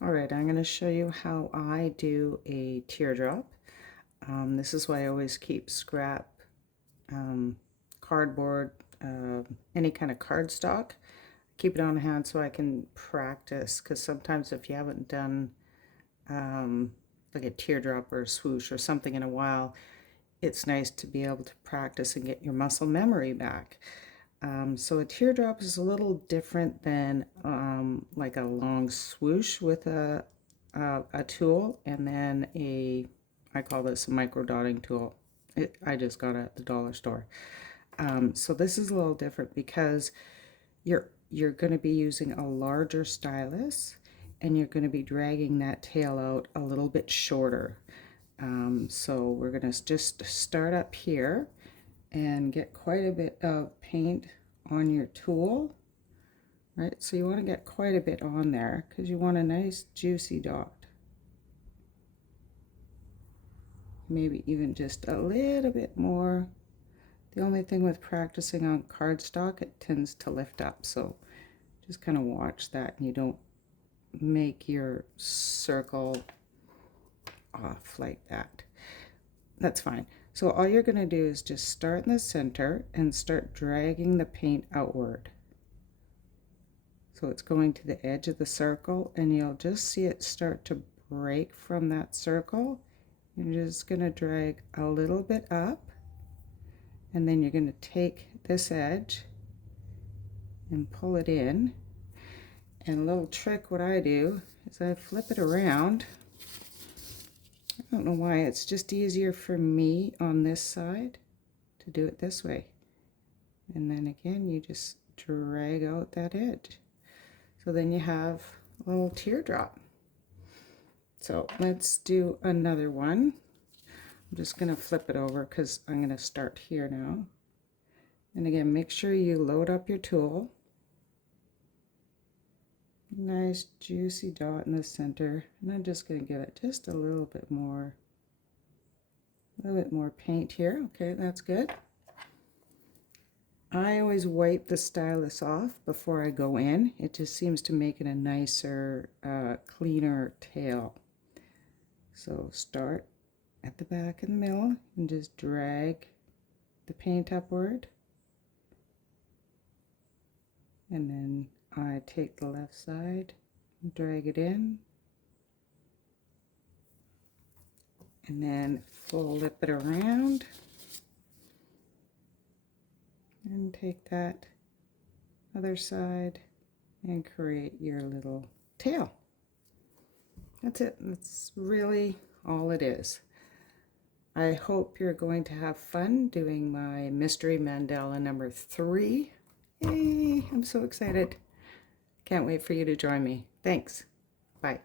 Alright, I'm going to show you how I do a teardrop. This is why I always keep scrap cardboard, any kind of cardstock. Keep it on hand so I can practice, because sometimes if you haven't done like a teardrop or a swoosh or something in a while, it's nice to be able to practice and get your muscle memory back. So a teardrop is a little different than like a long swoosh with a tool, and then I call this a micro dotting tool. I just got it at the dollar store. So this is a little different because you're going to be using a larger stylus, and you're going to be dragging that tail out a little bit shorter. So we're going to just start up here and get quite a bit of paint on your tool, right? So you want to get quite a bit on there because you want a nice juicy dot. Maybe even just a little bit more. The only thing with practicing on cardstock, it tends to lift up, so just kind of watch that and you don't make your circle off like that. That's fine. So all you're going to do is just start in the center and start dragging the paint outward. So it's going to the edge of the circle, and you'll just see it start to break from that circle. You're just going to drag a little bit up, and then you're going to take this edge and pull it in. And a little trick, what I do is I flip it around. I don't know why, it's just easier for me on this side to do it this way. And then again, you just drag out that edge. So then you have a little teardrop. So let's do another one. I'm just going to flip it over because I'm going to start here now. And again, make sure you load up your tool. Nice juicy dot in the center, and I'm just going to give it just a little bit more paint here. Okay, that's good. I always wipe the stylus off before I go in. It just seems to make it a nicer, cleaner tail. So start at the back in the middle and just drag the paint upward, and then I take the left side and drag it in, and then flip it around and take that other side and create your little tail. That's it. That's really all it is. I hope you're going to have fun doing my Mystery Mandala number 3. Yay! I'm so excited. Can't wait for you to join me. Thanks. Bye.